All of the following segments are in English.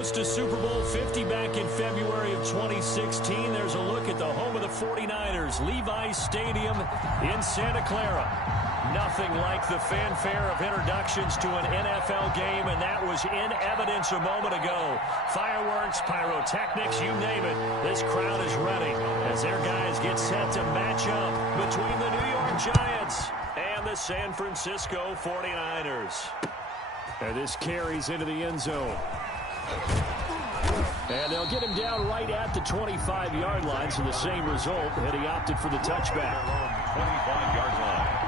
host to Super Bowl 50 back in February of 2016. There's a look at the home of the 49ers, Levi's Stadium in Santa Clara. Nothing like the fanfare of introductions to an NFL game, and that was in evidence a moment ago. Fireworks, pyrotechnics, you name it. This crowd is ready as their guys get set to match up between the New York Giants and the San Francisco 49ers. And this carries into the end zone. And they'll get him down right at the 25-yard line, so the same result, and he opted for the touchback. 25-yard line.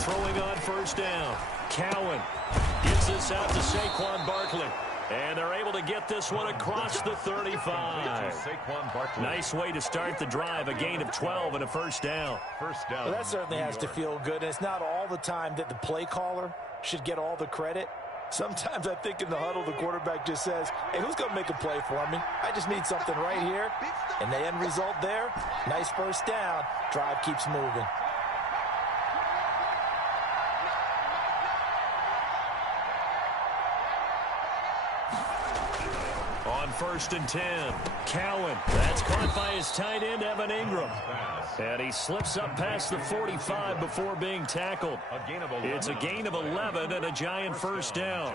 Throwing on first down. Cowan gets this out to Saquon Barkley. And they're able to get this one across the 35. Nice way to start the drive. A gain of 12 and a first down. Well, that certainly has to feel good. And it's not all the time that the play caller should get all the credit. Sometimes I think in the huddle, the quarterback just says, hey, who's going to make a play for me? I just need something right here. And the end result there, nice first down. Drive keeps moving. First and 10. Cowan. That's caught by his tight end, Evan Ingram. And he slips up past the 45 before being tackled. It's a gain of 11 and a Giant first down.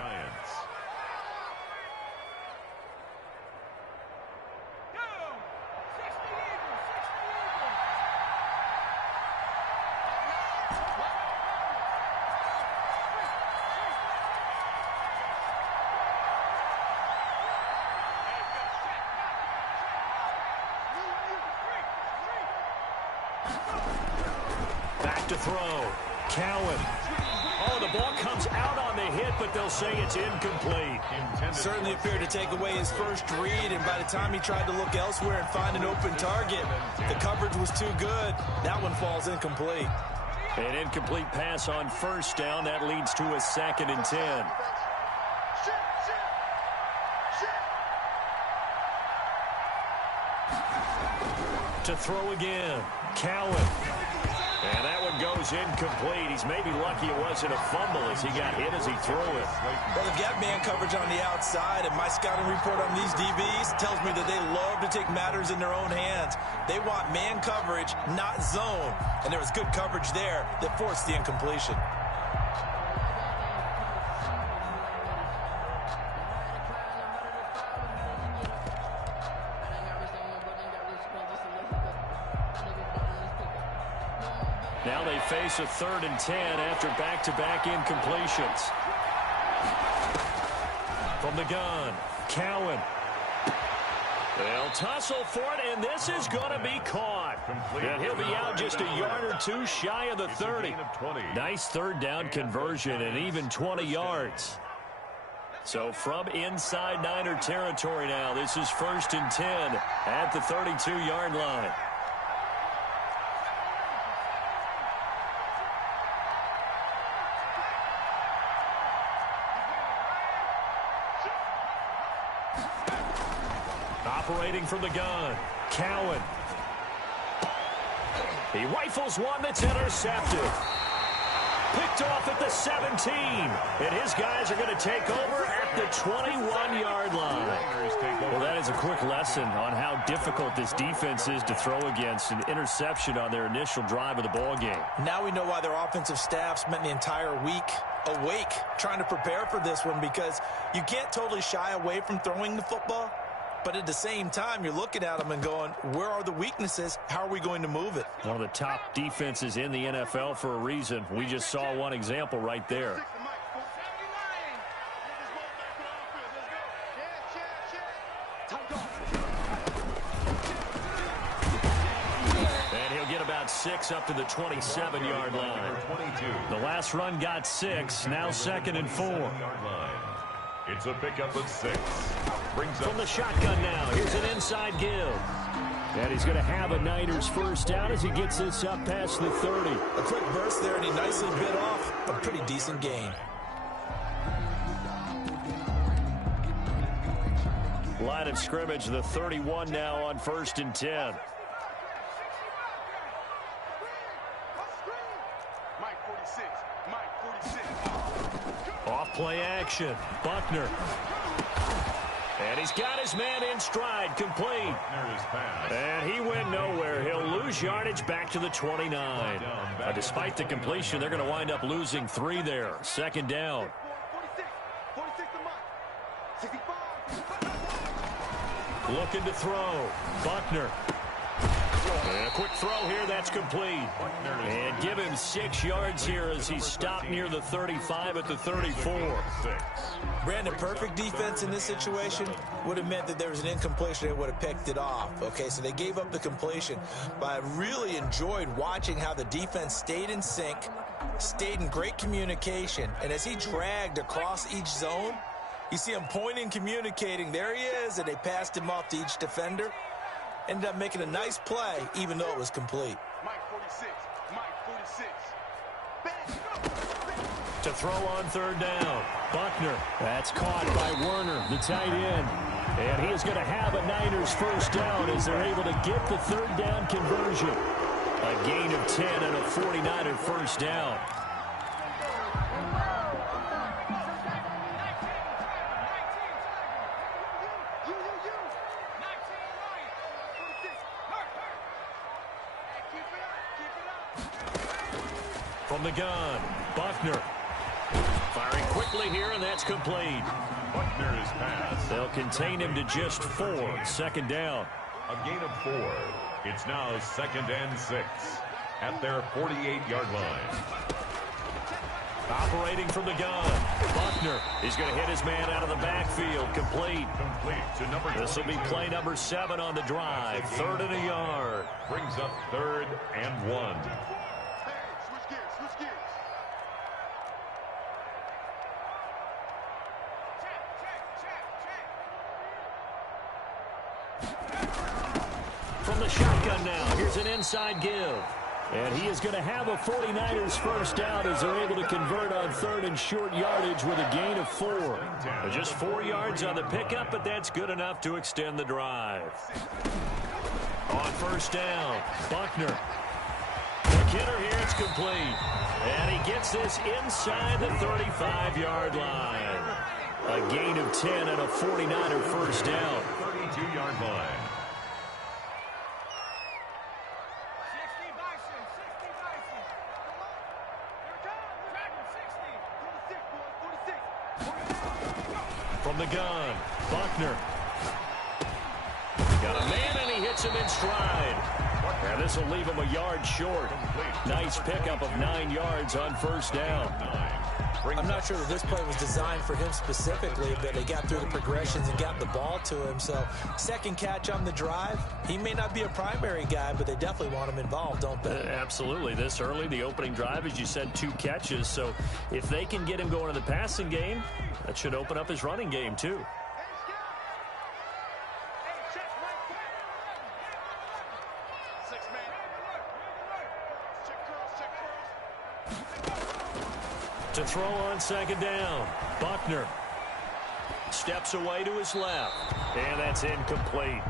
Back to throw. Cowan. Oh, the ball comes out on the hit, but they'll say it's incomplete. Certainly appeared to take away his first read, and by the time he tried to look elsewhere and find an open target, the coverage was too good. That one falls incomplete. An incomplete pass on first down. That leads to a 2nd and 10. To throw again. Cowan. And that one goes incomplete. He's maybe lucky it wasn't a fumble as he got hit as he threw it. Well, they've got man coverage on the outside, and my scouting report on these DBs tells me that they love to take matters in their own hands. They want man coverage, not zone. And there was good coverage there that forced the incompletion. Now they face a 3rd and 10 after back-to-back incompletions. From the gun, Cowan. They'll tussle for it, and this is going to be caught. And he'll be out just a yard or two shy of the 30. Nice 3rd down conversion and even 20 yards. So from inside Niner territory now, this is 1st and 10 at the 32-yard line. Operating from the gun, Cowan. He rifles one that's intercepted. Picked off at the 17. And his guys are going to take over at the 21-yard line. Well, that is a quick lesson on how difficult this defense is to throw against. An interception on their initial drive of the ball game. Now we know why their offensive staff spent the entire week awake trying to prepare for this one, because you can't totally shy away from throwing the football. But at the same time, you're looking at them and going, where are the weaknesses? How are we going to move it? One of the top defenses in the NFL for a reason. We just saw one example right there. And he'll get about 6 up to the 27-yard line. The last run got 6, now 2nd and 4. It's a pickup of 6. Brings up from the shotgun now. Here's an inside give. And he's going to have a Niners first down as he gets this up past the 30. A quick burst there, and he nicely bit off a pretty decent gain. Line of scrimmage, the 31 now on 1st and 10. Off play action. Buckner. And he's got his man in stride, complete. And he went nowhere. He'll lose yardage back to the 29. Despite the completion, they're going to wind up losing 3 there. 2nd down. Looking to throw. Buckner. And a quick throw here, that's complete. And give him 6 yards here as he stopped near the 35 at the 34. Brandon, perfect defense in this situation would have meant that there was an incompletion. They would have picked it off. Okay, so they gave up the completion. But I really enjoyed watching how the defense stayed in sync, stayed in great communication. And as he dragged across each zone, you see him pointing, communicating. There he is, and they passed him off to each defender. Ended up making a nice play, even though it was complete. To throw on 3rd down. Buckner. That's caught by Werner, the tight end. And he is going to have a Niners first down as they're able to get the 3rd down conversion. A gain of 10 and a 49er first down. From the gun, Buckner. Firing quickly here, and that's complete. Buckner's pass. They'll contain him to just 4. 2nd down. A gain of 4. It's now 2nd and 6 at their 48-yard line. Operating from the gun, Buckner is going to hit his man out of the backfield. Complete. Complete to number 22. This will be play number 7 on the drive. 3rd and a yard. Brings up 3rd and 1. From the shotgun now, here's an inside give. And he is going to have a 49ers first down as they're able to convert on 3rd and short yardage with a gain of 4. Just 4 yards on the pickup, but that's good enough to extend the drive. On 1st down, Buckner. McKinnon here, it's complete. And he gets this inside the 35-yard line. A gain of 10 and a 49er first down. 32-yard line. From the gun, Buckner. Got a man, and he hits him in stride. And this will leave him a yard short. Nice pickup of 9 yards on 1st down. I'm not sure that this play was designed for him specifically, but they got through the progressions and got the ball to him. So 2nd catch on the drive. He may not be a primary guy, but they definitely want him involved, don't they? Absolutely. This early, the opening drive, as you said, 2 catches. So if they can get him going in the passing game, that should open up his running game too. To throw on 2nd down, Buckner steps away to his left, and that's incomplete.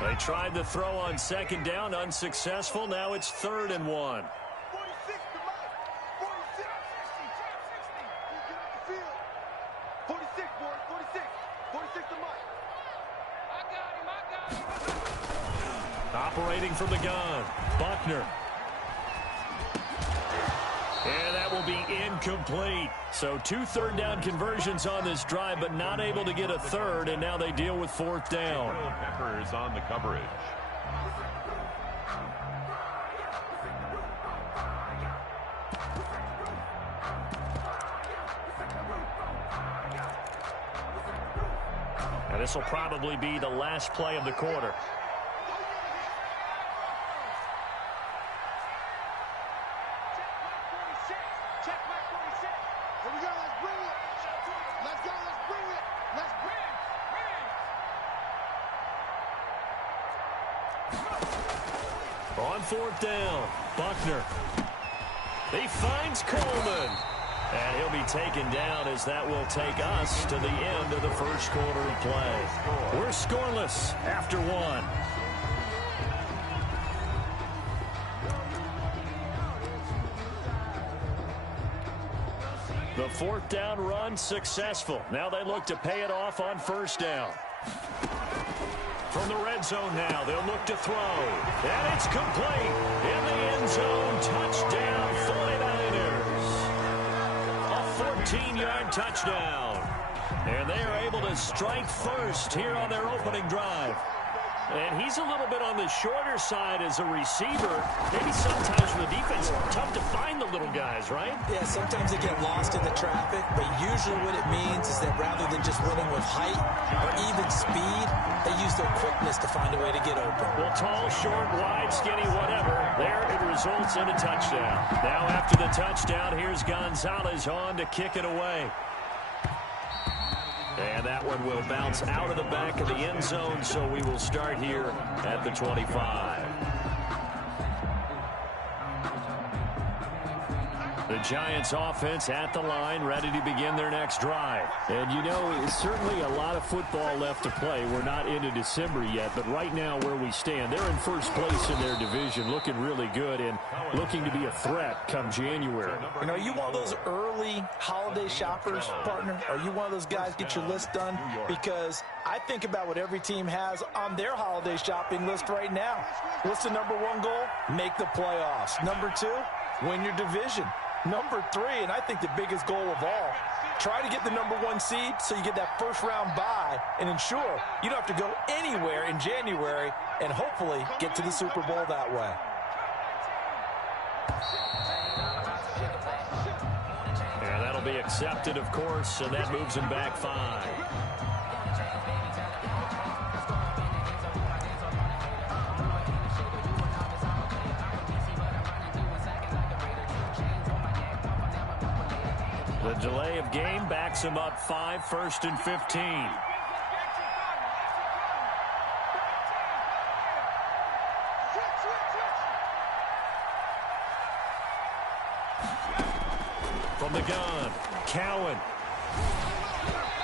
They tried the throw on 2nd down, unsuccessful. Now it's 3rd and 1. Operating from the gun, Buckner. And that will be incomplete. So 2 third down conversions on this drive, but not able to get a 3rd, and now they deal with 4th down. Peppers on the coverage. And this will probably be the last play of the quarter. On fourth down, Buckner. He finds Coleman. And he'll be taken down as that will take us to the end of the first quarter of play. We're scoreless after one. The fourth down run successful. Now they look to pay it off on first down. From the red zone now, they'll look to throw. And it's complete. In the end zone, touchdown 49ers. A 14-yard touchdown. And they are able to strike first here on their opening drive. And he's a little bit on the shorter side as a receiver. Maybe sometimes for the defense, tough to find the little guys, right? Yeah, sometimes they get lost in the traffic, but usually what it means is that rather than just winning with height or even speed, they use their quickness to find a way to get open. Well, tall, short, wide, skinny, whatever, there it results in a touchdown. Now after the touchdown, here's Gonzalez on to kick it away. And that one will bounce out of the back of the end zone, so we will start here at the 25. The Giants offense at the line, ready to begin their next drive. And you know, it's certainly a lot of football left to play. We're not into December yet, but right now where we stand, they're in first place in their division, looking really good and looking to be a threat come January. You know, are you one of those early holiday shoppers, partner? Are you one of those guys get your list done? Because I think about what every team has on their holiday shopping list right now. What's the number one goal? Make the playoffs. Number two, win your division. Number three, and I think the biggest goal of all, try to get the number one seed so you get that first round bye and ensure you don't have to go anywhere in January and hopefully get to the Super Bowl that way. And that'll be accepted, of course, and that moves him back 5. The delay of game backs him up 5, 1st and 15. From the gun, Cowan.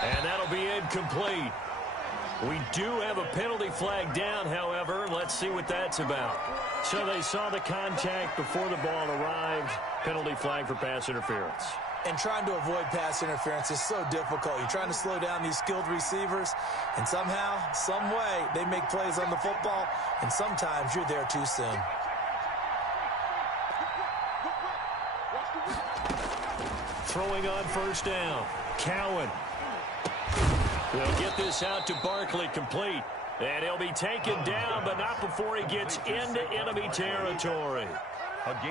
And that'll be incomplete. We do have a penalty flag down, however. Let's see what that's about. So they saw the contact before the ball arrived. Penalty flag for pass interference. And trying to avoid pass interference is so difficult. You're trying to slow down these skilled receivers, and somehow, some way, they make plays on the football, and sometimes you're there too soon. Throwing on first down, Cowan. They'll get this out to Barkley, complete. And he'll be taken down, but not before he gets into enemy territory.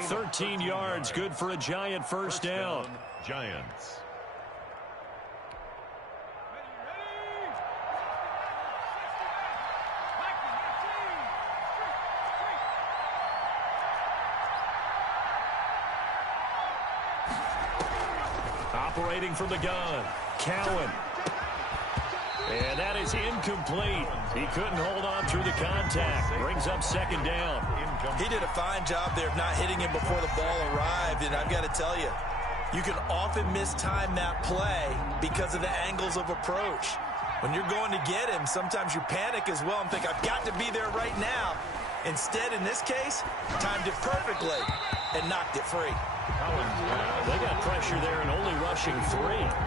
13 yards, good for a Giant first down. Giants. Operating from the gun, Cowan. And that is incomplete. He couldn't hold on through the contact. Brings up second down. He did a fine job there of not hitting him before the ball arrived, and I've got to tell you, you can often mistime that play because of the angles of approach. When you're going to get him, sometimes you panic as well and think, I've got to be there right now. Instead, in this case, timed it perfectly and knocked it free. They got pressure there and only rushing 3.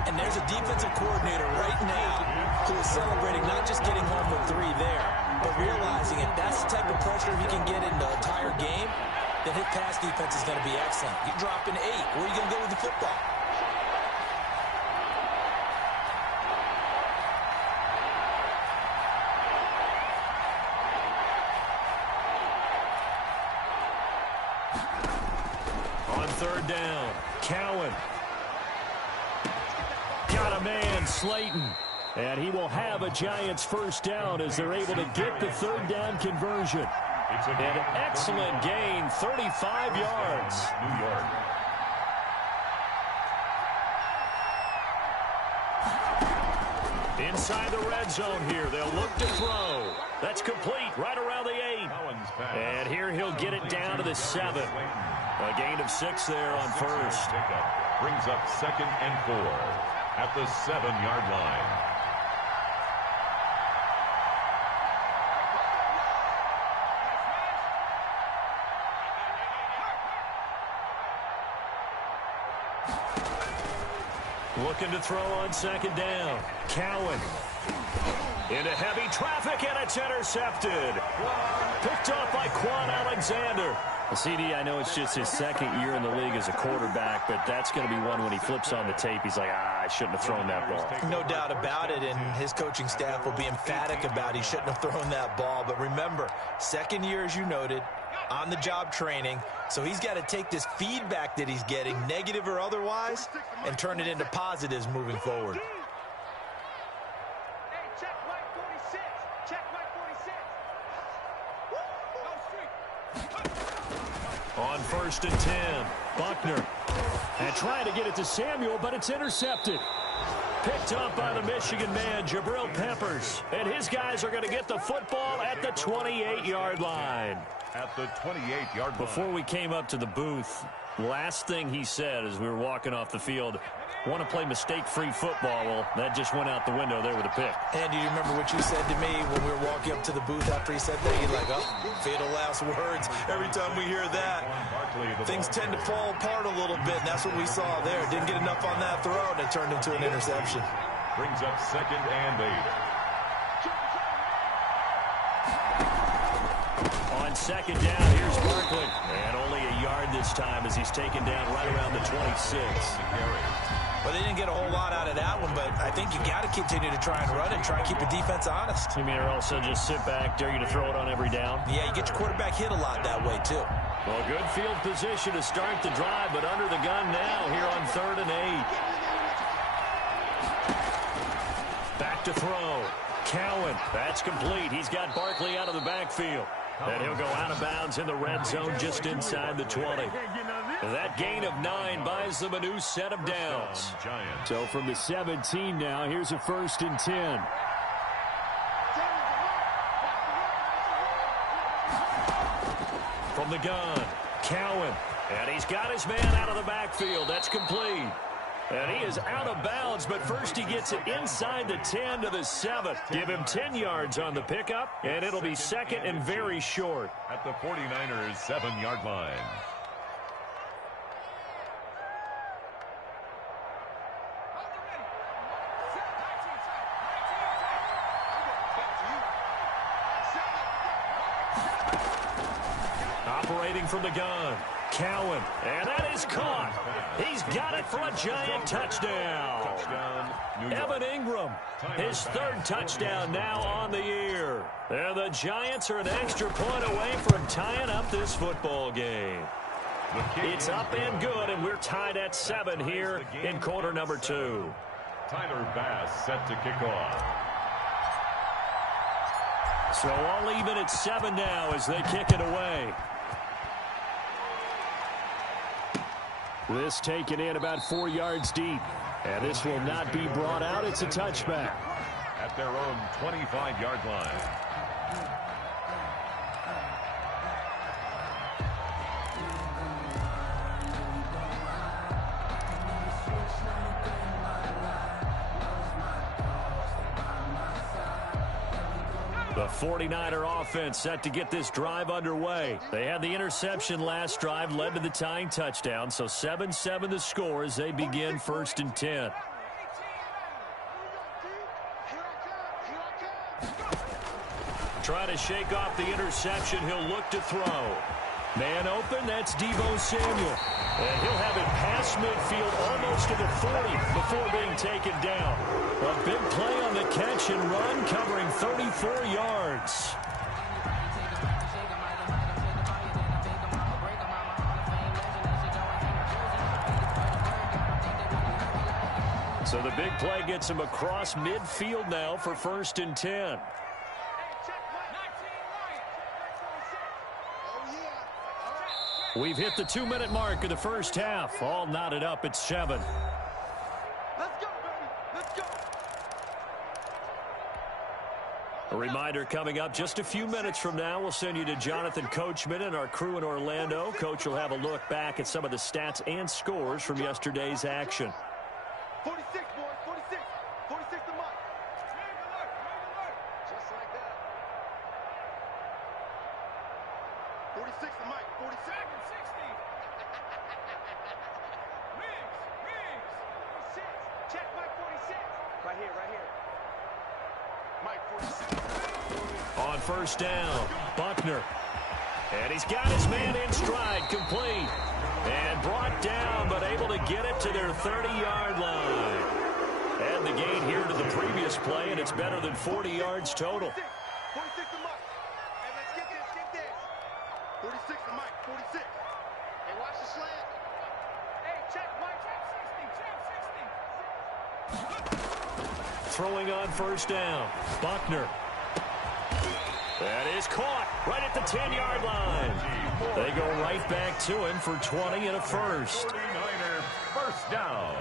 And there's a defensive coordinator right now who is celebrating not just getting home with 3 there, but realizing if that's the type of pressure he can get in the entire game, then his pass defense is going to be excellent. You're dropping 8. Where are you going to go with the football? On third down, Cowan. Got a man, Slayton. And he will have a Giants first down as they're able to get the third down conversion. An excellent gain, 35 yards. New York. Inside the red zone here. They'll look to throw. That's complete right around the 8. And here he'll get it down to the 7. A gain of 6 there on first. Brings up 2nd and 4 at the 7-yard line. Looking to throw on 2nd down. Cowan. Into heavy traffic, and it's intercepted. Picked off by Quan Alexander. Well, CD, I know it's just his 2nd year in the league as a quarterback, but that's going to be one when he flips on the tape. He's like, I shouldn't have thrown that ball. No doubt about it, and his coaching staff will be emphatic about he shouldn't have thrown that ball. But remember, 2nd year, as you noted, on-the-job training. So he's got to take this feedback that he's getting, negative or otherwise, and turn it into positives moving forward. On 1st and 10, Buckner. And trying to get it to Samuel, but it's intercepted. Picked up by the Michigan man, Jabril Peppers. And his guys are going to get the football at the 28-yard line. At the 28-yard line. Before we came up to the booth, last thing he said as we were walking off the field, want to play mistake-free football. Well, that just went out the window there with a pick. And do you remember what you said to me when we were walking up to the booth after he said that? You're like, oh, fatal last words. Every time we hear that, things tend to fall apart a little bit, and that's what we saw there. Didn't get enough on that throw, and it turned into an interception. Brings up 2nd and 8. On 2nd down, here's Barkley. And only a yard this time as he's taken down right around the 26. Well, they didn't get a whole lot out of that one, but I think you got to continue to try and run it, try and keep the defense honest. You mean or also just sit back, dare you to throw it on every down? Yeah, you get your quarterback hit a lot that way, too. Well, good field position to start the drive, but under the gun now here on 3rd and 8. Back to throw. Cowan. That's complete. He's got Barkley out of the backfield. And he'll go out of bounds in the red zone just inside the 20. That gain of 9 buys them a new set of downs. So from the 17 now, here's a 1st and 10. From the gun, Cowan. And he's got his man out of the backfield. That's complete. And he is out of bounds, but first he gets it inside the 10 to the 7. Give him 10 yards on the pickup, and it'll be 2nd and very short. At the 49ers' 7-yard line. Operating from the gun, Cowan. And that is caught. He's got it for a giant touchdown. Evan Ingram, his 3rd touchdown now on the year. And the Giants are an extra point away from tying up this football game. It's up and good, and we're tied at 7 here in quarter number 2. Tyler Bass set to kick off. So all even at 7 now as they kick it away. This taken in about 4 yards deep. And this will not be brought out. It's a touchback. At their own 25-yard line. The 49er offense set to get this drive underway. They had the interception last drive, led to the tying touchdown, so 7-7 the score as they begin 1st and 10. Trying to shake off the interception, he'll look to throw. Man open, that's Deebo Samuel. And he'll have it past midfield almost to the 40 before being taken down. A big play on the catch and run, covering 34 yards. So the big play gets him across midfield now for 1st and 10. We've hit the 2-minute mark of the first half. All knotted up at 7. Let's go, baby. Let's go. A reminder coming up just a few minutes from now, we'll send you to Jonathan Coachman and our crew in Orlando. Coach will have a look back at some of the stats and scores from yesterday's action. 46, boys, 46. 46 to Mike. Just like that. 46 to Mike, 46. 60. Riggs. 46. Check Mike, 46. Right here. Mike, 46. On first down, Buckner. And he's got his man in stride, complete. And brought down, but able to get it to their 30-yard line. Add the gain here to the previous play, and it's better than 40 yards total. 46 to Mike. Hey, let's get this. 46 to Mike, 46. Hey, watch the slant. Hey, check Mike, check 60. Throwing on first down, Buckner. That is caught right at the 10-yard line. They go right back to him for 20 and a first. 49er first down.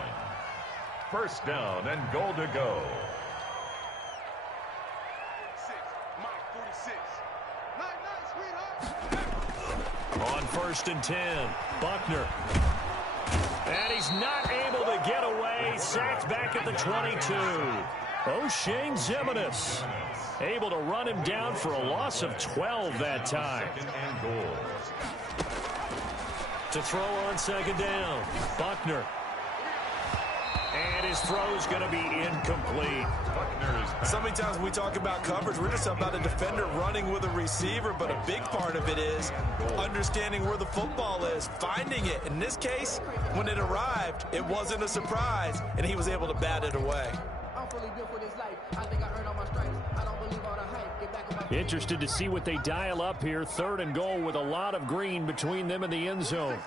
First down and goal to go. 46. Mike, 46. Nice, sweetheart. On first and 10, Buckner. And he's not able to get away. Sacked back at the 22. O'Shane Ximines able to run him down for a loss of 12 that time. Second and goal. To throw on second down, Buckner. And his throw's going to be incomplete. So many times when we talk about coverage, we're just about a defender running with a receiver, but a big part of it is understanding where the football is, finding it. In this case, when it arrived, it wasn't a surprise, and he was able to bat it away. Interested to see what they dial up here. Third and goal with a lot of green between them and the end zone.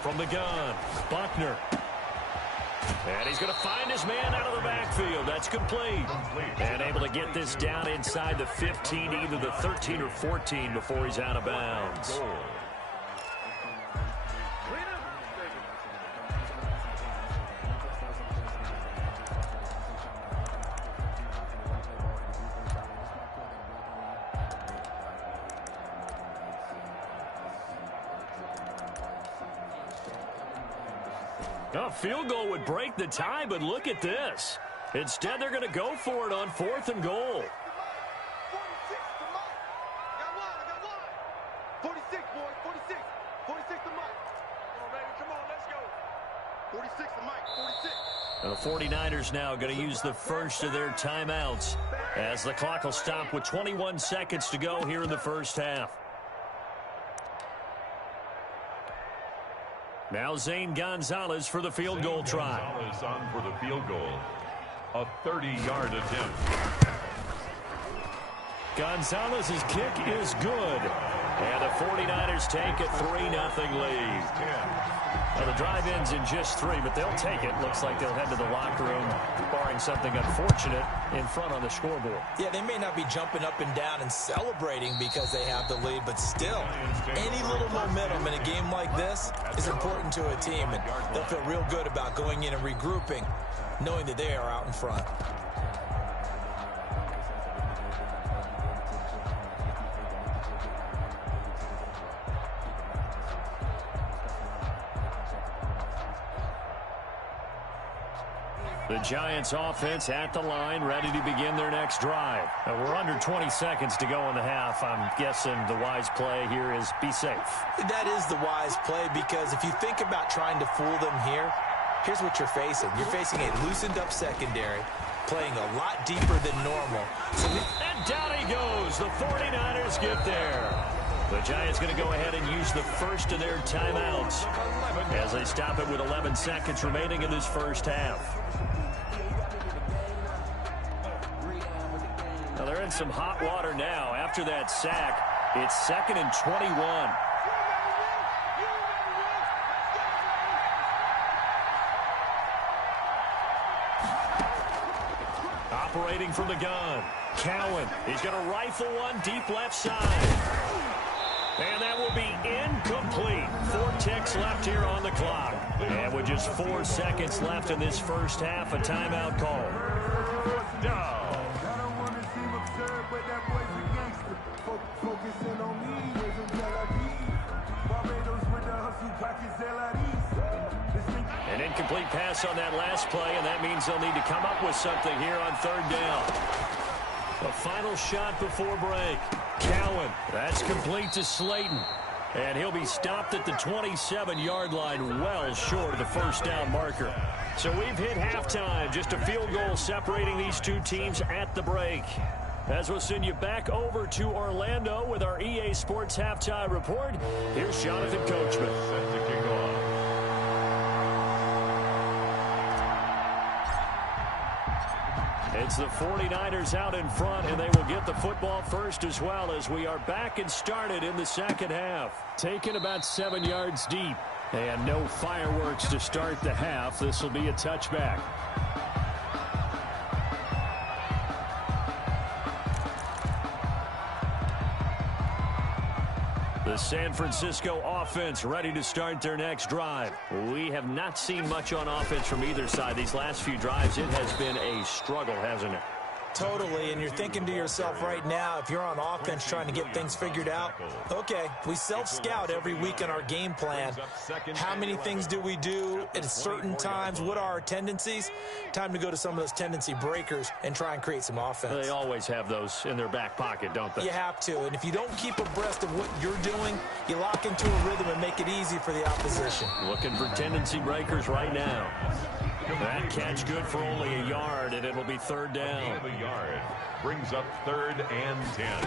From the gun, Buckner. And he's going to find his man out of the backfield. That's complete. And able to get this down inside the 15, either the 13 or 14 before he's out of bounds. A field goal would break the tie, but look at this. Instead, they're going to go for it on fourth and goal. 46 to Mike. Got one. 46, boys, 46. 46 to Mike. Come on, baby, come on, let's go. 46 to Mike, 46. And the 49ers now going to use the first of their timeouts as the clock will stop with 21 seconds to go here in the first half. Now Zane Gonzalez for the field goal try. Gonzalez on for the field goal. A 30-yard attempt. Gonzalez's kick is good. And the 49ers take a 3-0 lead. Now the drive ends in just 3, but they'll take it. Looks like they'll head to the locker room, barring something unfortunate, in front on the scoreboard. Yeah, they may not be jumping up and down and celebrating because they have the lead, but still, any little momentum in a game like this is important to a team, and they'll feel real good about going in and regrouping, knowing that they are out in front. The Giants offense at the line, ready to begin their next drive. Now, we're under 20 seconds to go in the half. I'm guessing the wise play here is be safe. That is the wise play, because if you think about trying to fool them here, here's what you're facing. You're facing a loosened up secondary, playing a lot deeper than normal. And down he goes. The 49ers get there. The Giants going to go ahead and use the first of their timeouts as they stop it with 11 seconds remaining in this first half. Now they're in some hot water now. After that sack, it's 2nd and 21. Operating from the gun, Cowan. He's going to rifle one deep left side. And that will be incomplete. 4 ticks left here on the clock. And with just 4 seconds left in this first half, a timeout call. Down. An incomplete pass on that last play, and that means they'll need to come up with something here on 3rd down. A final shot before break. Cowan, that's complete to Slayton. And he'll be stopped at the 27-yard line, well short of the first down marker. So we've hit halftime, just a field goal separating these two teams at the break. As we'll send you back over to Orlando with our EA Sports Halftime Report, here's Jonathan Coachman. Set to kick off. It's the 49ers out in front, and they will get the football first as well as we are back and started in the second half. Taken about 7 yards deep. And no fireworks to start the half. This will be a touchback. The San Francisco offense ready to start their next drive. We have not seen much on offense from either side. These last few drives, it has been a struggle, hasn't it? Totally, and you're thinking to yourself right now, if you're on offense trying to get things figured out, okay, we self-scout every week in our game plan. How many things do we do at certain times? What are our tendencies? Time to go to some of those tendency breakers and try and create some offense. They always have those in their back pocket, don't they? You have to, and if you don't keep abreast of what you're doing, you lock into a rhythm and make it easy for the opposition. Looking for tendency breakers right now. That catch good for only a yard, and it'll be 3rd down. A yard brings up 3rd and 10.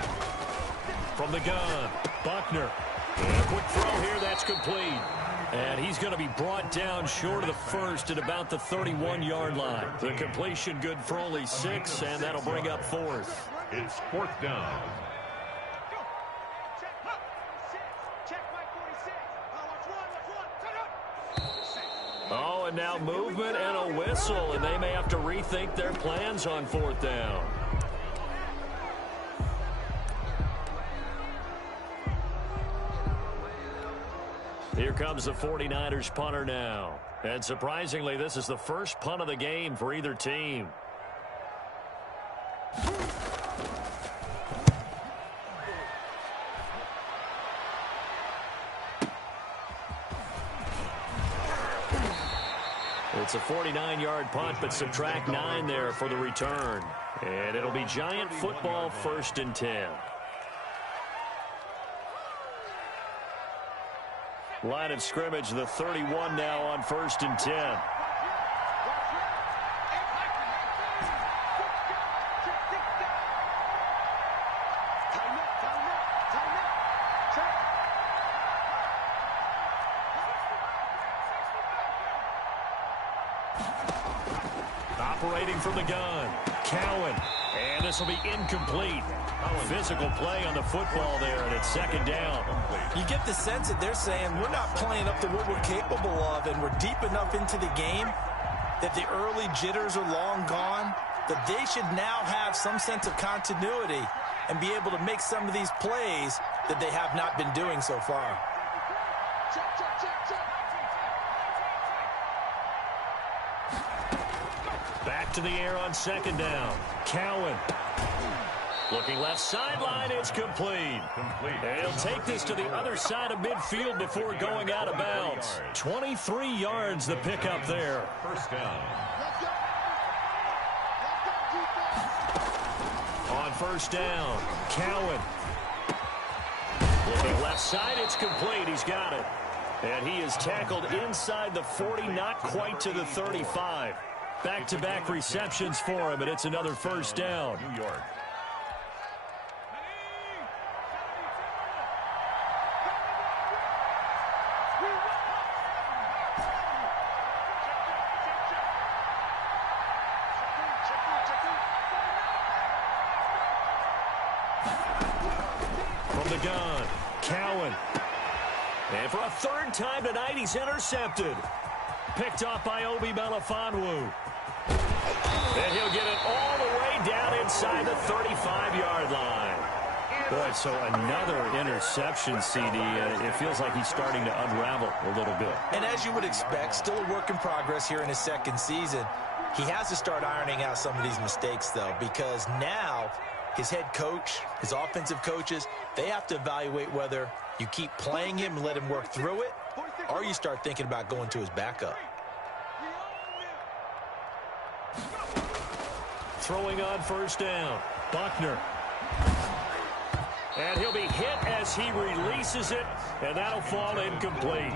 From the gun, Buckner. And a quick throw here, that's complete. And he's going to be brought down short of the first at about the 31-yard line. The completion good for only 6, and that'll bring up 4th. It's 4th down. Oh, and now movement and a whistle, and they may have to rethink their plans on 4th down. Here comes the 49ers punter now. And surprisingly, this is the first punt of the game for either team. It's a 49-yard punt, but subtract 9 there for the return. And it'll be Giant football, 1st and 10. Line of scrimmage, the 31 now on 1st and 10. Operating from the gun, Cowan. And this will be incomplete. Physical play on the football there, and it's 2nd down. You get the sense that they're saying we're not playing up to what we're capable of, and we're deep enough into the game that the early jitters are long gone, that they should now have some sense of continuity and be able to make some of these plays that they have not been doing so far. Back to the air on 2nd down. Cowan. Looking left sideline, it's complete. And he'll take this to the other side of midfield before going out of bounds. 23 yards the pickup there. 1st down. On 1st down, Cowan. Looking left side, it's complete. He's got it. And he is tackled inside the 40, not quite to the 35. Back-to-back receptions for him, and it's another 1st down. New York. From the gun, Cowan. And for a 3rd time tonight, he's intercepted. Picked off by Obi Melifonwu. And he'll get it all the way down inside the 35-yard line. Boy, so another interception, CD. It feels like he's starting to unravel a little bit. And as you would expect, still a work in progress here in his second season. He has to start ironing out some of these mistakes, though, because now his head coach, his offensive coaches, they have to evaluate whether you keep playing him and let him work through it, or you start thinking about going to his backup. Throwing on first down, Buckner. And he'll be hit as he releases it, and that'll fall incomplete.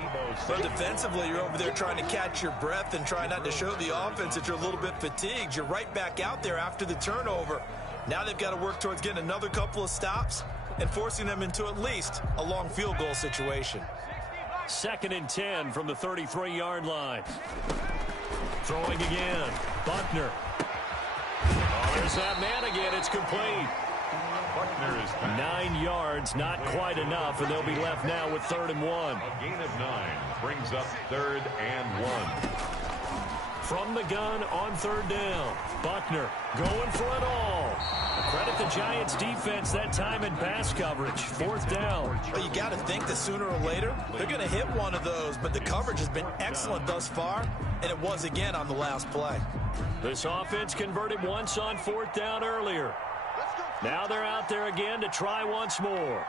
But defensively, you're over there trying to catch your breath and try not to show the offense that you're a little bit fatigued. You're right back out there after the turnover. Now they've got to work towards getting another couple of stops and forcing them into at least a long field goal situation. 2nd and 10 from the 33-yard line. Throwing again, Buckner. Oh, there's that man again. It's complete. Buckner is 9 yards, not quite enough, and they'll be left now with 3rd and 1. a gain of 9 brings up 3rd and 1. From the gun on 3rd down, Buckner going for it all. Credit the Giants defense that time in pass coverage. 4th down. But you got to think that sooner or later they're going to hit one of those, but the coverage has been excellent thus far, and it was again on the last play. This offense converted once on 4th down earlier. Now they're out there again to try once more.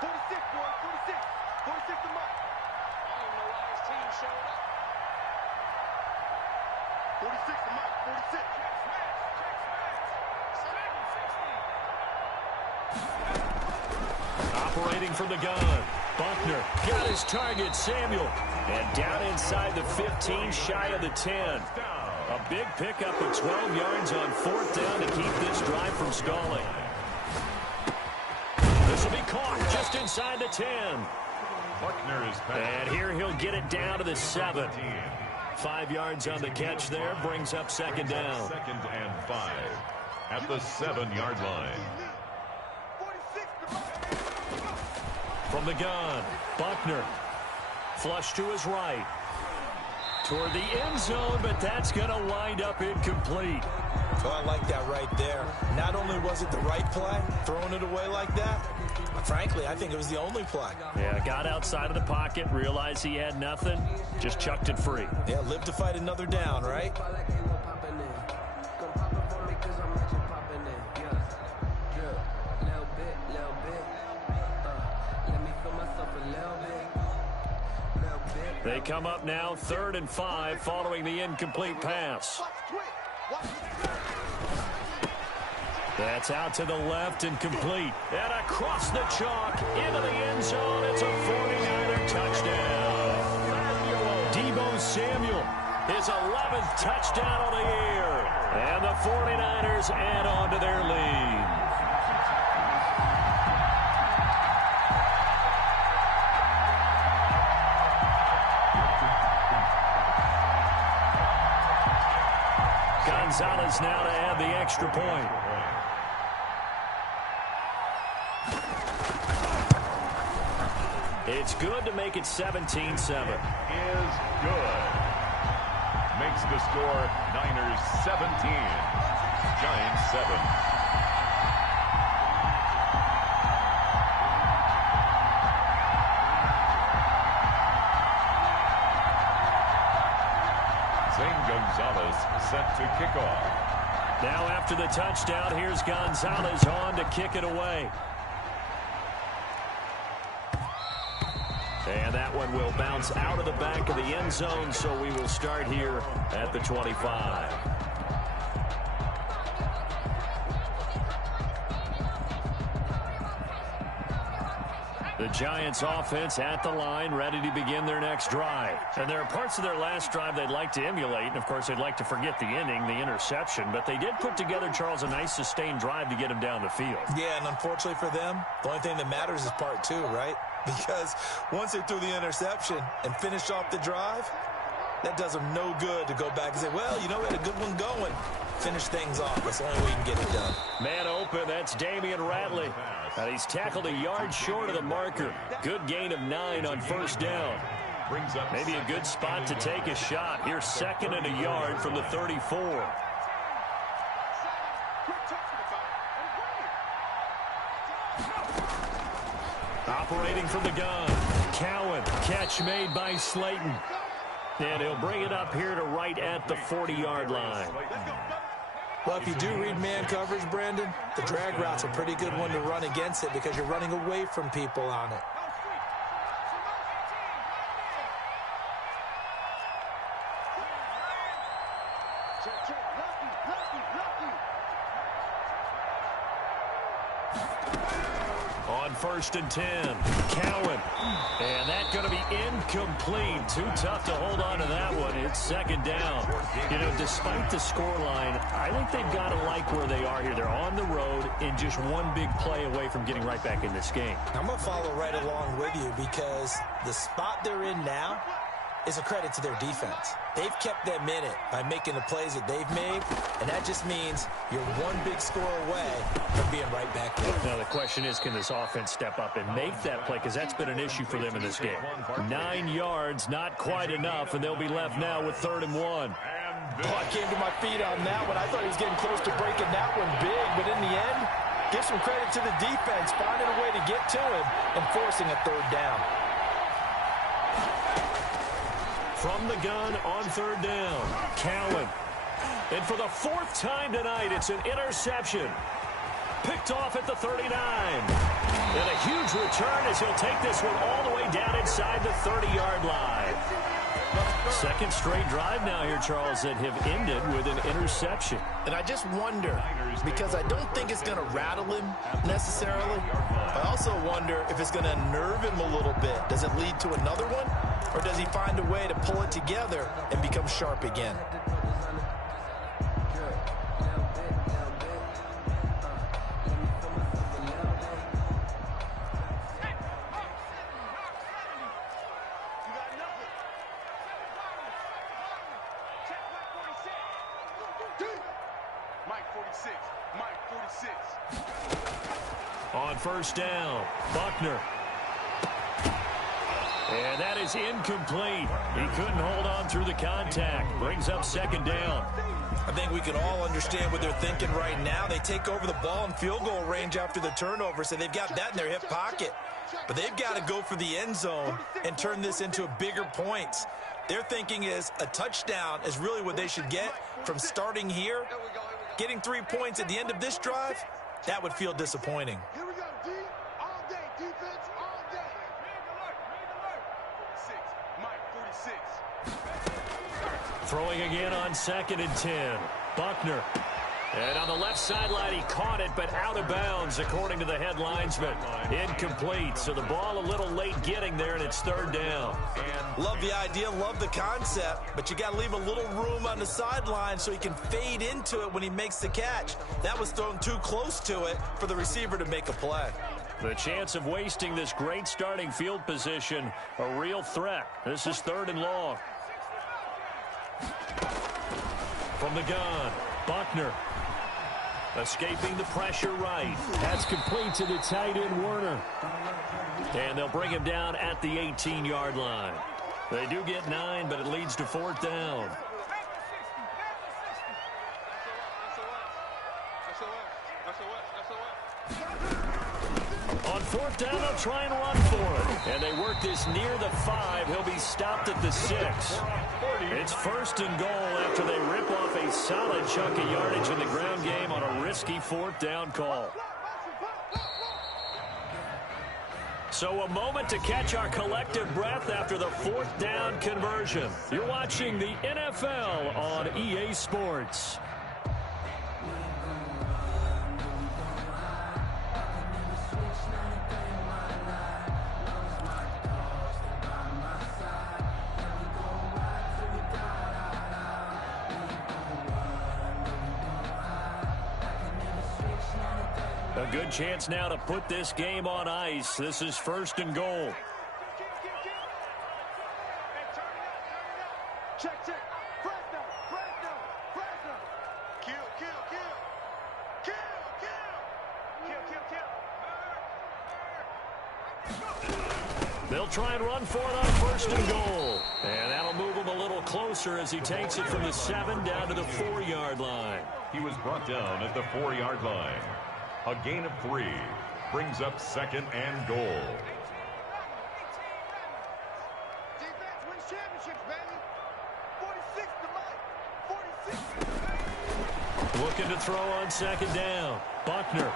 46, boy, 46. 46 to Mike. I don't even know why his team showed up. 46 to Mike, 46. Operating from the gun, Buckner got his target, Samuel. And down inside the 15, shy of the 10. A big pickup of 12 yards on 4th down to keep this drive from stalling. This will be caught just inside the 10. Buckner is back. And here he'll get it down to the 7. 5 yards on the catch there, brings up 2nd down. 2nd and 5 at the 7-yard line. From the gun, Buckner. Flush to his right. Toward the end zone, but that's going to wind up incomplete. Oh, I like that right there. Not only was it the right play, throwing it away like that, but frankly, I think it was the only play. Yeah, got outside of the pocket, realized he had nothing, just chucked it free. Yeah, live to fight another down, right? They come up now 3rd and 5 following the incomplete pass. That's out to the left and complete. And across the chalk into the end zone. It's a 49er touchdown. Deebo Samuel, his 11th touchdown of the year. And the 49ers add on to their lead. Gonzalez now to add the extra point. It's good to make it 17-7. Is good. Makes the score Niners 17, Giants 7. Zane Gonzalez set to kick off. Now after the touchdown, here's Gonzalez on to kick it away. And that one will bounce out of the back of the end zone, so we will start here at the 25. The Giants offense at the line, ready to begin their next drive. And there are parts of their last drive they'd like to emulate, and of course they'd like to forget the inning, the interception, but they did put together, Charles, a nice sustained drive to get him down the field. Yeah, and unfortunately for them, the only thing that matters is part 2, right? Because once they threw the interception and finished off the drive, that does them no good to go back and say, well, you know, we had a good one going. Finish things off. That's the only way you can get it done. Man open, that's Damian Ratley. And he's tackled a yard short of the marker. Good gain of 9 on first down. Maybe a good spot to take a shot. Here's 2nd and a yard from the 34. Operating from the gun. Cowan, catch made by Slayton. And he'll bring it up here to right at the 40-yard line. Well, if you do read man coverage, Brandon, the drag route's a pretty good one to run against it because you're running away from people on it. On 1st and 10, Cowan. And that's going to be incomplete. Too tough to hold on to that one. It's 2nd down. You know, despite the scoreline, I think they've got to like where they are here. They're on the road and just one big play away from getting right back in this game. I'm going to follow right along with you because the spot they're in now is a credit to their defense. They've kept them in it by making the plays that they've made, and that just means you're one big score away from being right back there. Now the question is, can this offense step up and make that play? Because that's been an issue for them in this game. 9 yards, not quite enough, and they'll be left now with 3rd and 1. Oh, I came to my feet on that one. I thought he was getting close to breaking that one big, but in the end, give some credit to the defense, finding a way to get to him and forcing a 3rd down. From the gun on 3rd down, Cowan. And for the 4th time tonight, it's an interception. Picked off at the 39. And a huge return as he'll take this one all the way down inside the 30-yard line. 2nd straight drive now here, Charles, that have ended with an interception. And I just wonder, because I don't think it's going to rattle him necessarily. I also wonder if it's going to unnerve him a little bit. Does it lead to another one? Or does he find a way to pull it together and become sharp again? On 1st down, Buckner. And that is incomplete. He couldn't hold on through the contact. Brings up 2nd down. I think we can all understand what they're thinking right now. They take over the ball in field goal range after the turnover, so they've got that in their hip pocket. But they've got to go for the end zone and turn this into bigger points. Their thinking is a touchdown is really what they should get from starting here. Getting 3 points at the end of this drive, that would feel disappointing. Here we go, D. All day. Defense all day. Mike, 46. Throwing again on 2nd and 10. Buckner. And on the left sideline, he caught it, but out of bounds, according to the head linesman. Incomplete, so the ball a little late getting there, and it's 3rd down. Love the idea, love the concept, but you got to leave a little room on the sideline so he can fade into it when he makes the catch. That was thrown too close to it for the receiver to make a play. The chance of wasting this great starting field position, a real threat. This is 3rd and long. From the gun, Buckner. Escaping the pressure right. That's complete to the tight end, Werner. And they'll bring him down at the 18-yard line. They do get 9, but it leads to 4th down. On 4th down, they'll try and run for it. And they work this near the 5. He'll be stopped at the 6. It's 1st and goal after they rip off a solid chunk of yardage in the ground game on a risky 4th down call. So a moment to catch our collective breath after the 4th down conversion. You're watching the NFL on EA Sports. A good chance now to put this game on ice. This is 1st and goal. Check. Fresno. Kill. They'll try and run for it on 1st and goal. And that'll move him a little closer as he takes it from the 7 down to the 4-yard line. He was brought down at the 4-yard line. A gain of 3 brings up 2nd and goal. Looking to throw on second down. Buckner.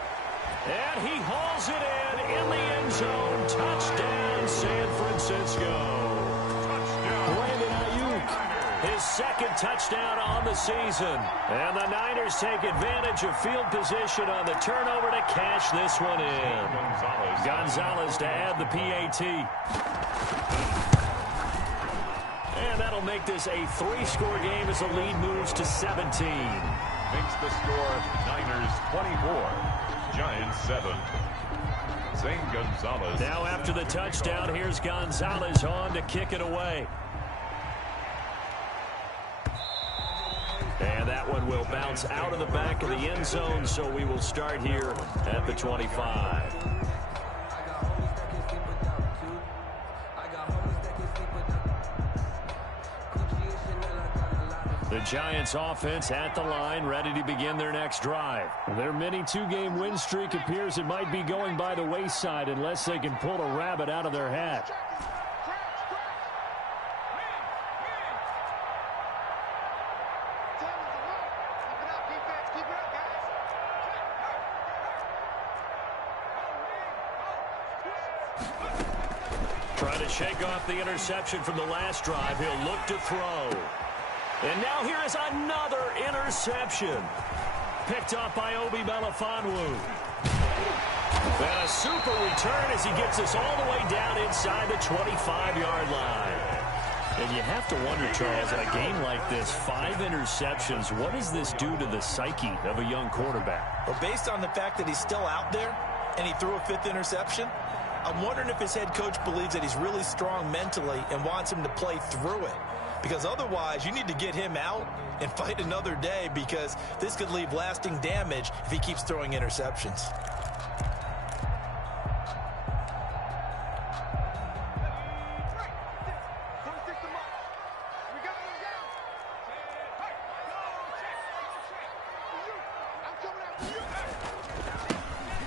And he hauls it in the end zone. Touchdown, San Francisco. Brandon Ayuk, his second touchdown on the season. And the Niners take advantage of field position on the turnover to cash this one in. Gonzalez to add the PAT. And that'll make this a 3-score game as the lead moves to 17. Makes the score Niners 24, Giants 7. Zane Gonzalez. Now after the touchdown, here's Gonzalez on to kick it away. And that one will bounce out of the back of the end zone, so we will start here at the 25. The Giants offense at the line, ready to begin their next drive. Their mini 2-game win streak appears it might be going by the wayside unless they can pull a rabbit out of their hat. Trying to shake off the interception from the last drive. He'll look to throw. And now here is another interception. Picked up by Obi Melifonwu. And a super return as he gets us all the way down inside the 25-yard line. And you have to wonder, Charles, in a game like this, 5 interceptions, what does this do to the psyche of a young quarterback? Well, based on the fact that he's still out there and he threw a 5th interception, I'm wondering if his head coach believes that he's really strong mentally and wants him to play through it. Because otherwise, you need to get him out and fight another day, because this could leave lasting damage if he keeps throwing interceptions.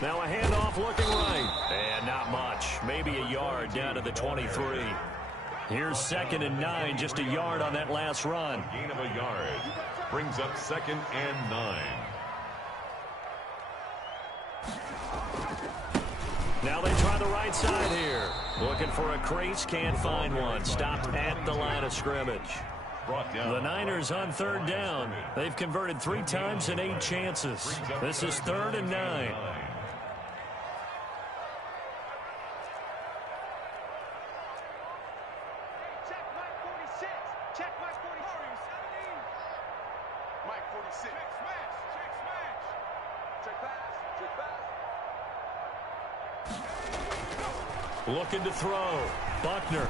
Now a handoff looking right. And not much. Maybe a yard down to the 23. Here's 2nd and 9, just a yard on that last run. Gain of a yard. Brings up 2nd and 9. Now they try the right side here. Looking for a crease, can't find one. Stopped at the line of scrimmage. The Niners on 3rd down. They've converted 3 times in 8 chances. This is 3rd and 9. Looking to throw. Buckner.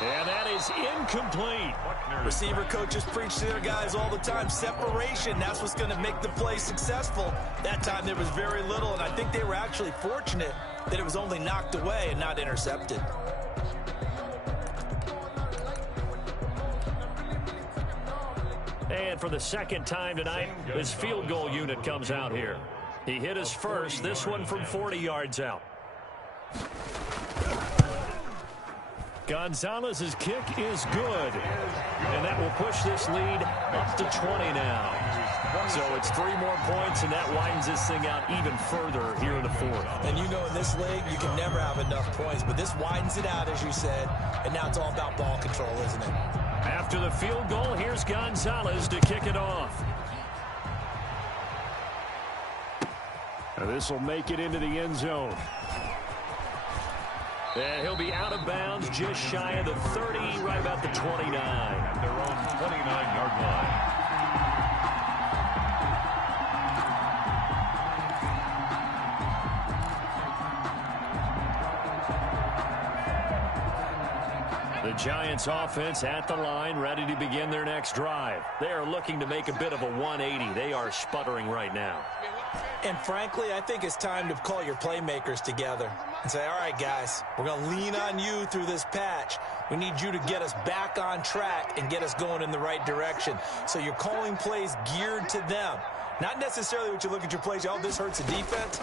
And that is incomplete. Receiver coaches preach to their guys all the time. Separation, that's what's going to make the play successful. That time there was very little, and I think they were actually fortunate that it was only knocked away and not intercepted. And for the 2nd time tonight, this field goal unit comes out here. He hit his first, this one from 40 yards out. Gonzalez's kick is good. And that will push this lead up to 20 now. So it's 3 more points, and that widens this thing out even further here in the 4th. And you know, in this league, you can never have enough points. But this widens it out, as you said. And now it's all about ball control, isn't it? After the field goal, here's Gonzalez to kick it off. This will make it into the end zone. And he'll be out of bounds just shy of the 30, right about the 29. At their own 29-yard line. The Giants offense at the line, ready to begin their next drive. They are looking to make a bit of a 180. They are sputtering right now. And frankly, I think it's time to call your playmakers together and say, all right, guys, we're going to lean on you through this patch. We need you to get us back on track and get us going in the right direction. So you're calling plays geared to them. Not necessarily what you look at your plays, oh, this hurts the defense.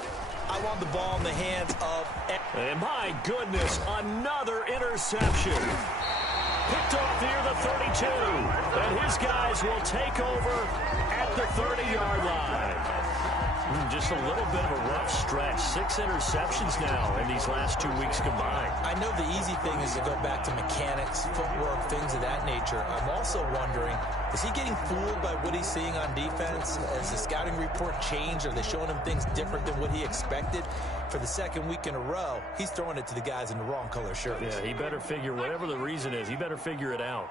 I want the ball in the hands of... And my goodness, another interception. Picked off near the 32. And his guys will take over at the 30-yard line. Just a little bit of a rough stretch. 6 interceptions now in these last 2 weeks combined. I know the easy thing is to go back to mechanics, footwork, things of that nature. I'm also wondering, is he getting fooled by what he's seeing on defense? Has the scouting report changed? Are they showing him things different than what he expected? For the second week in a row, he's throwing it to the guys in the wrong color shirts. Yeah, he better figure, whatever the reason is, he better figure it out.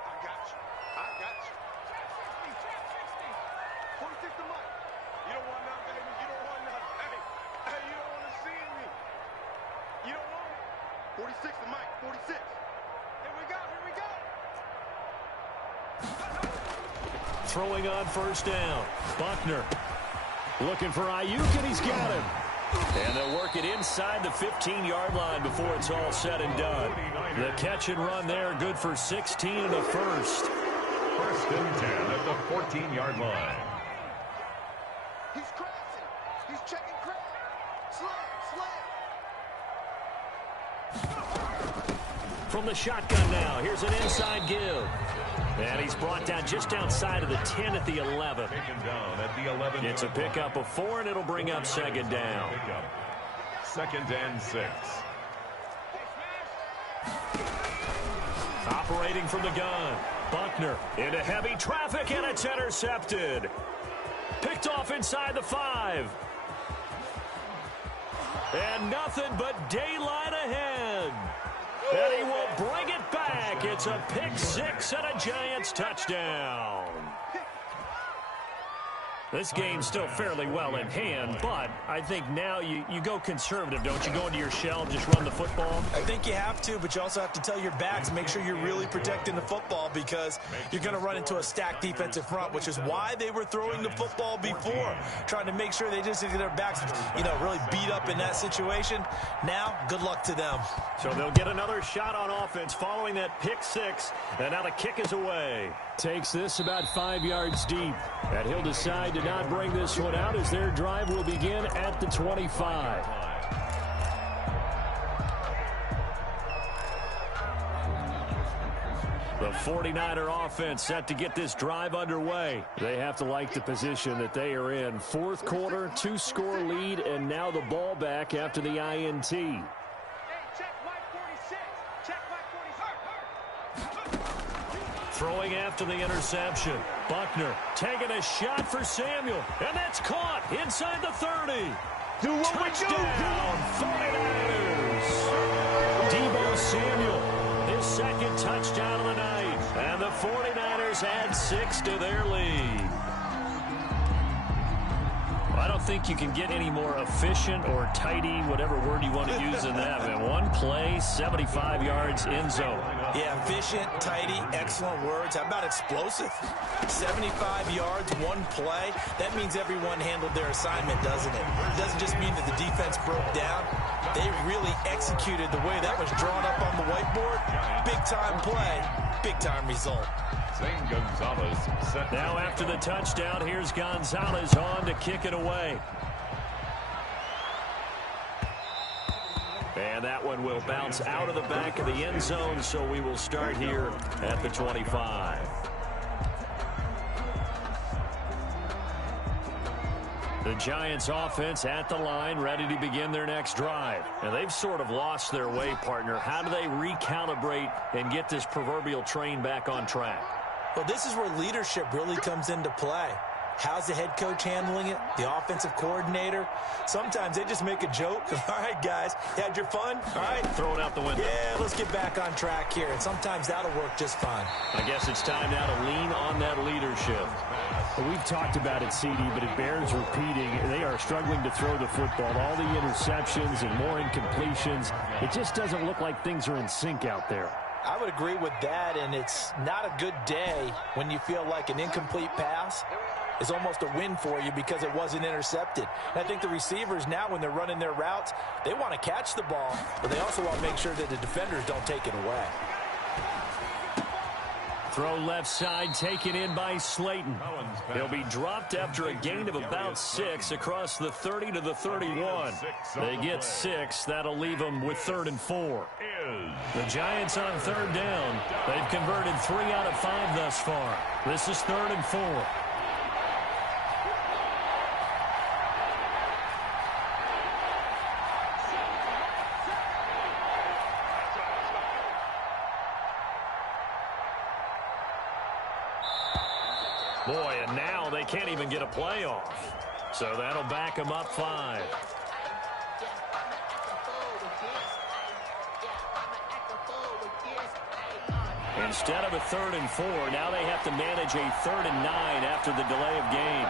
Throwing on first down. Buckner looking for Ayuk, and he's got him. And they'll work it inside the 15-yard line before it's all said and done. The catch and run there, good for 16 and a first. First and 10 at the 14-yard line. He's crossing. He's checking crowd. Slam. From the shotgun now, here's an inside give. And he's brought down just outside of the 10 at the 11. Taken down at the 11. It's a pickup of 4, and it'll bring up second down. Second and 6. Operating from the gun. Buckner into heavy traffic, and it's intercepted. Picked off inside the 5. And nothing but daylight ahead. And he will bring it back. It's a pick 6 and a Giants touchdown. This game's still fairly well in hand, but I think now you go conservative, don't you? Go into your shell and just run the football? I think you have to, but you also have to tell your backs, make sure you're really protecting the football because you're going to run into a stacked defensive front, which is why they were throwing the football before, trying to make sure they just get their backs, really beat up in that situation. Now, good luck to them. So they'll get another shot on offense following that pick 6, and now the kick is away. Takes this about 5 yards deep, and he'll decide to not bring this one out as their drive will begin at the 25. The 49er offense set to get this drive underway. They have to like the position that they are in. Fourth quarter, 2-score lead, and now the ball back after the INT. Throwing after the interception. Buckner taking a shot for Samuel. And that's caught inside the 30. Touchdown, 49ers. Deebo Samuel, his second touchdown of the night. And the 49ers add 6 to their lead. I don't think you can get any more efficient or tidy, whatever word you want to use in that. Man, one play, 75 yards in zone. Yeah, efficient, tidy, excellent words. How about explosive? 75 yards, one play. That means everyone handled their assignment, doesn't it? It doesn't just mean that the defense broke down. They really executed the way that was drawn up on the whiteboard. Big-time play, big-time result. Zane Gonzalez set. Now after the touchdown, here's Gonzalez on to kick it away. And that one will bounce out of the back of the end zone, so we will start here at the 25. The Giants offense at the line, ready to begin their next drive. And they've sort of lost their way, partner. How do they recalibrate and get this proverbial train back on track? Well, this is where leadership really comes into play. How's the head coach handling it? The offensive coordinator? Sometimes they just make a joke. All right, guys, you had your fun? All right. Throw it out the window. Yeah, let's get back on track here. And sometimes that'll work just fine. I guess it's time now to lean on that leadership. Well, we've talked about it, CD, but it bears repeating. They are struggling to throw the football. All the interceptions and more incompletions. It just doesn't look like things are in sync out there. I would agree with that, and it's not a good day when you feel like an incomplete pass is almost a win for you because it wasn't intercepted. And I think the receivers now, when they're running their routes, they want to catch the ball, but they also want to make sure that the defenders don't take it away. Throw left side taken in by Slayton. He'll be dropped after a gain of about 6 across the 30 to the 31. They get 6. That'll leave them with 3rd and 4. is. The Giants on third down. They've converted 3 out of 5 thus far. This is 3rd and 4. Boy, and now they can't even get a play off. So that'll back them up 5. Instead of a 3rd and 4, now they have to manage a 3rd and 9 after the delay of game.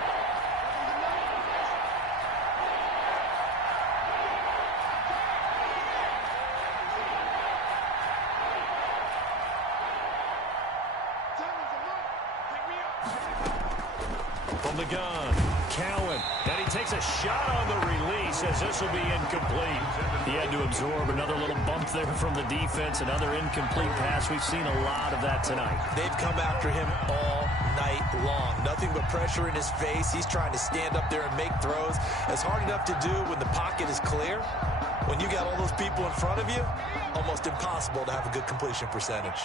From the gun, Cowan, and he takes a shot on the release as this will be incomplete. He had to absorb another little bump there from the defense, another incomplete pass. We've seen a lot of that tonight. They've come after him all night long. Nothing but pressure in his face. He's trying to stand up there and make throws. It's hard enough to do when the pocket is clear. When you got all those people in front of you, almost impossible to have a good completion percentage.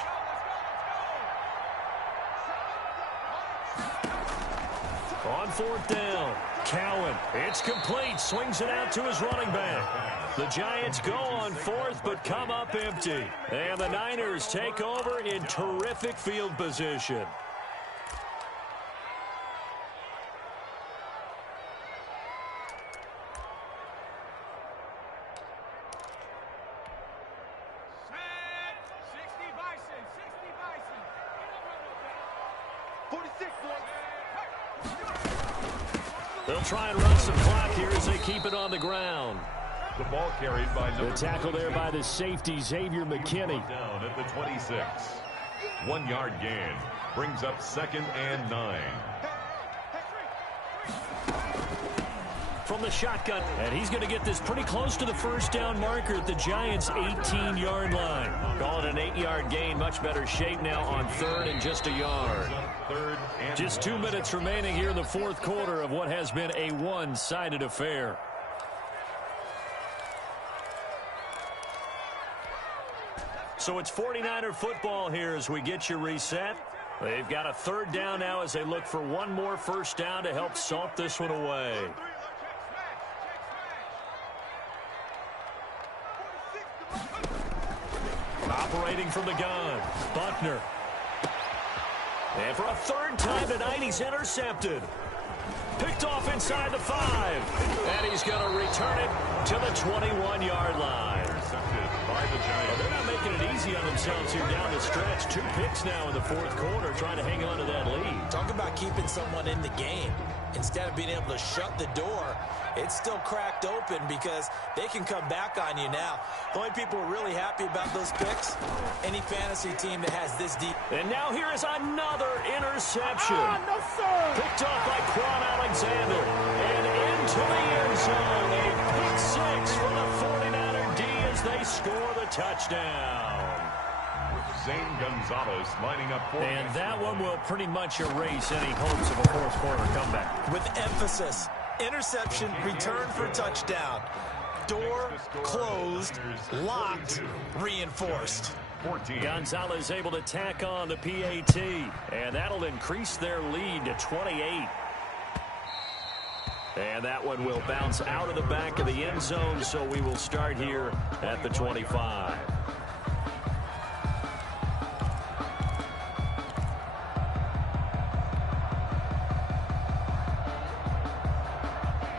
On 4th down, Cowan, it's complete, swings it out to his running back. The Giants go on 4th but come up empty. And the Niners take over in terrific field position. They'll try and run some clock here as they keep it on the ground. The ball carried by The tackle there by the safety, Xavier McKinney. Down at the 26. 1 yard gain brings up 2nd and 9. From the shotgun, and he's going to get this pretty close to the first down marker at the Giants' 18-yard line. Call it an 8-yard gain, much better shape now on 3rd and just a yard. Just 2 minutes remaining here in the 4th quarter of what has been a one-sided affair. So it's 49er football here as we get you reset. They've got a 3rd down now as they look for one more first down to help salt this one away. Operating from the gun, Buckner. And for a 3rd time tonight, he's intercepted. Picked off inside the 5. And he's going to return it to the 21-yard line. By the Giants. Well, they're not making it easy on themselves here down the stretch. 2 picks now in the 4th quarter, trying to hang on to that lead. Talk about keeping someone in the game. Instead of being able to shut the door, it's still cracked open because they can come back on you now. The only people who are really happy about those picks, any fantasy team that has this deep. And now here is another interception. No, sir! Picked off by Quan Alexander. And into the end zone. A pick 6 for the 49er D as they score the touchdown. Zane Gonzalez lining up for And that one will pretty much erase any hopes of a 4th quarter comeback. With emphasis, interception, return for touchdown. Door closed, locked, reinforced. 14. Gonzalez able to tack on the PAT, and that'll increase their lead to 28. And that one will bounce out of the back of the end zone, so we will start here at the 25.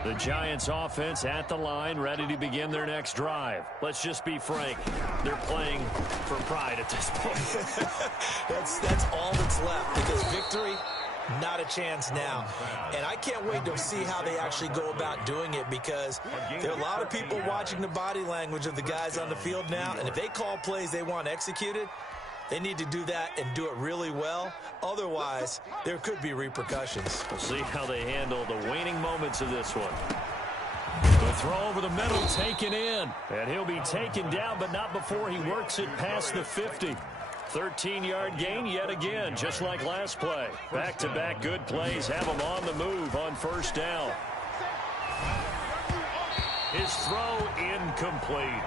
The Giants offense at the line, ready to begin their next drive. Let's just be frank. They're playing for pride at this point. That's all that's left because victory, not a chance now. And I can't wait to see how they actually go about doing it because there are a lot of people watching the body language of the guys on the field now. And if they call plays they want executed, they need to do that and do it really well. Otherwise, there could be repercussions. We'll see how they handle the waning moments of this one. The throw over the middle taken in. And he'll be taken down, but not before he works it past the 50. 13-yard gain yet again, just like last play. Back-to-back good plays have them on the move on first down. His throw incomplete.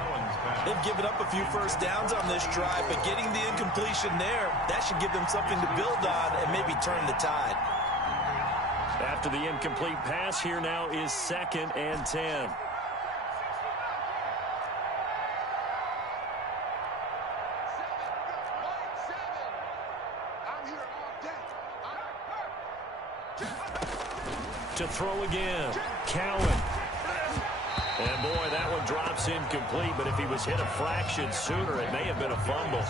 They've given up a few first downs on this drive, but getting the incompletion there, that should give them something to build on and maybe turn the tide. After the incomplete pass, here now is 2nd and 10. To throw again, Cowan. And boy, that one drops incomplete, but if he was hit a fraction sooner, it may have been a fumble.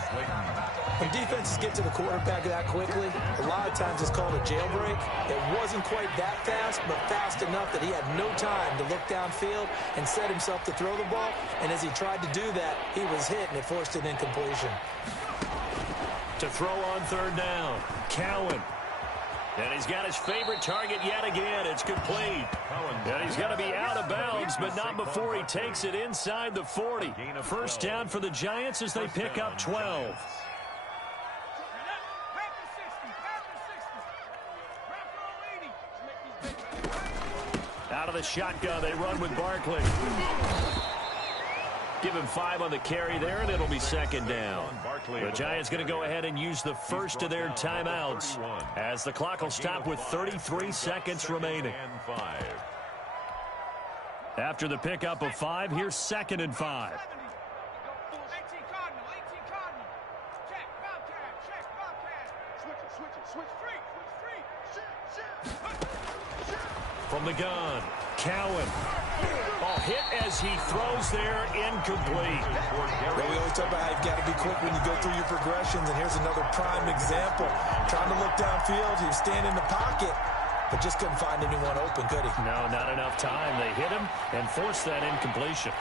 When defenses get to the quarterback that quickly, a lot of times it's called a jailbreak. It wasn't quite that fast, but fast enough that he had no time to look downfield and set himself to throw the ball. And as he tried to do that, he was hit, and it forced an incompletion. To throw on 3rd down, Cowan. And he's got his favorite target yet again. It's complete. And he's going to be out of bounds, but not before he takes it inside the 40. First down for the Giants as they pick up 12. Out of the shotgun, they run with Barkley. Give him 5 on the carry there, and it'll be 2nd down. The Giants going to go ahead and use the first of their timeouts as the clock will stop with 33 seconds remaining. After the pickup of 5, here's 2nd and 5. From the gun, Cowan. Oh, hit as he throws there, incomplete. Well, we always talk about how you've got to be quick when you go through your progressions, and here's another prime example. Trying to look downfield, he was standing in the pocket, but just couldn't find anyone open, could he? No, not enough time. They hit him and forced that incompletion.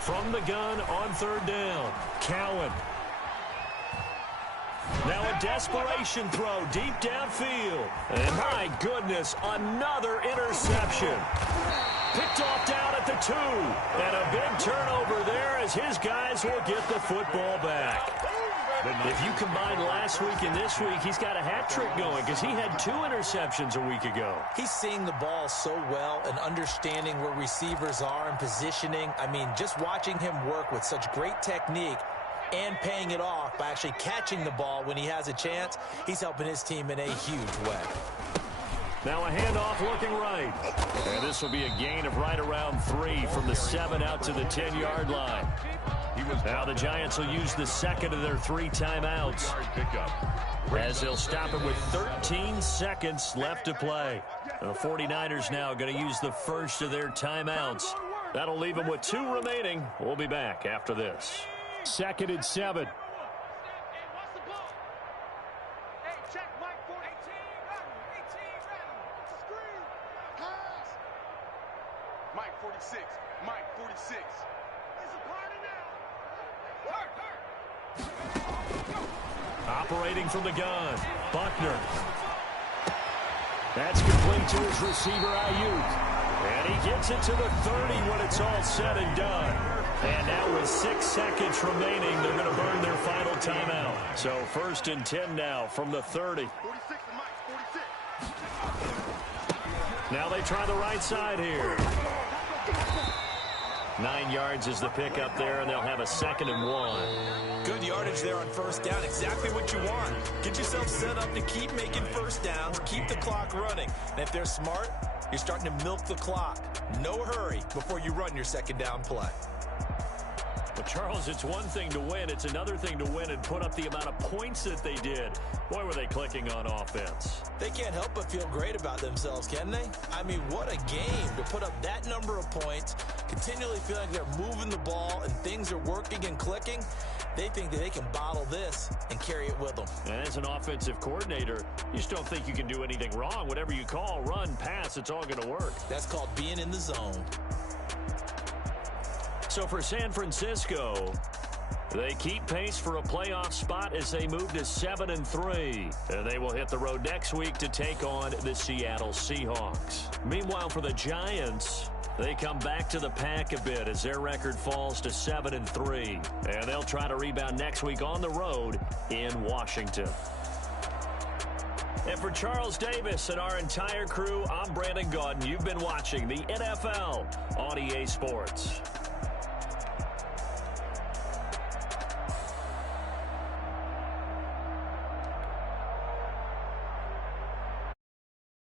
From the gun on 3rd down, Cowan. Now a desperation throw deep downfield. And my goodness, another interception. Picked off down at the 2. And a big turnover there as his guys will get the football back. If you combine last week and this week, he's got a hat trick going because he had 2 interceptions a week ago. He's seeing the ball so well and understanding where receivers are and positioning. I mean, just watching him work with such great technique and paying it off by actually catching the ball when he has a chance, he's helping his team in a huge way. Now a handoff looking right. And this will be a gain of right around 3 from the 7 out to the 10-yard line. Now the Giants will use the 2nd of their 3 timeouts as they'll stop it with 13 seconds left to play. The 49ers now going to use the first of their timeouts. That'll leave them with 2 remaining. We'll be back after this. 2nd and 7. Mike 46. Mike 46. It's a party now. Operating from the gun, Buckner. That's complete to his receiver, Ayuk. And he gets it to the 30 when it's all said and done. And now with 6 seconds remaining, they're going to burn their final timeout. So 1st and 10 now from the 30. 46 to Mike, 46. Now they try the right side here. 9 yards is the pickup there, and they'll have a 2nd and 1. Good yardage there on 1st down. Exactly what you want. Get yourself set up to keep making 1st downs, keep the clock running. And if they're smart, you're starting to milk the clock. No hurry before you run your 2nd down play. But, Charles, it's one thing to win. It's another thing to win and put up the amount of points that they did. Boy, were they clicking on offense. They can't help but feel great about themselves, can they? I mean, what a game to put up that number of points, continually feel like they're moving the ball and things are working and clicking. They think that they can bottle this and carry it with them. And as an offensive coordinator, you just don't think you can do anything wrong. Whatever you call, run, pass, it's all going to work. That's called being in the zone. So for San Francisco, They keep pace for a playoff spot as they move to 7-3. And they will hit the road next week to take on the Seattle Seahawks. Meanwhile, for the Giants, they come back to the pack a bit as their record falls to 7-3. And they'll try to rebound next week on the road in Washington. And for Charles Davis and our entire crew, I'm Brandon Gaudin. You've been watching the NFL on EA Sports.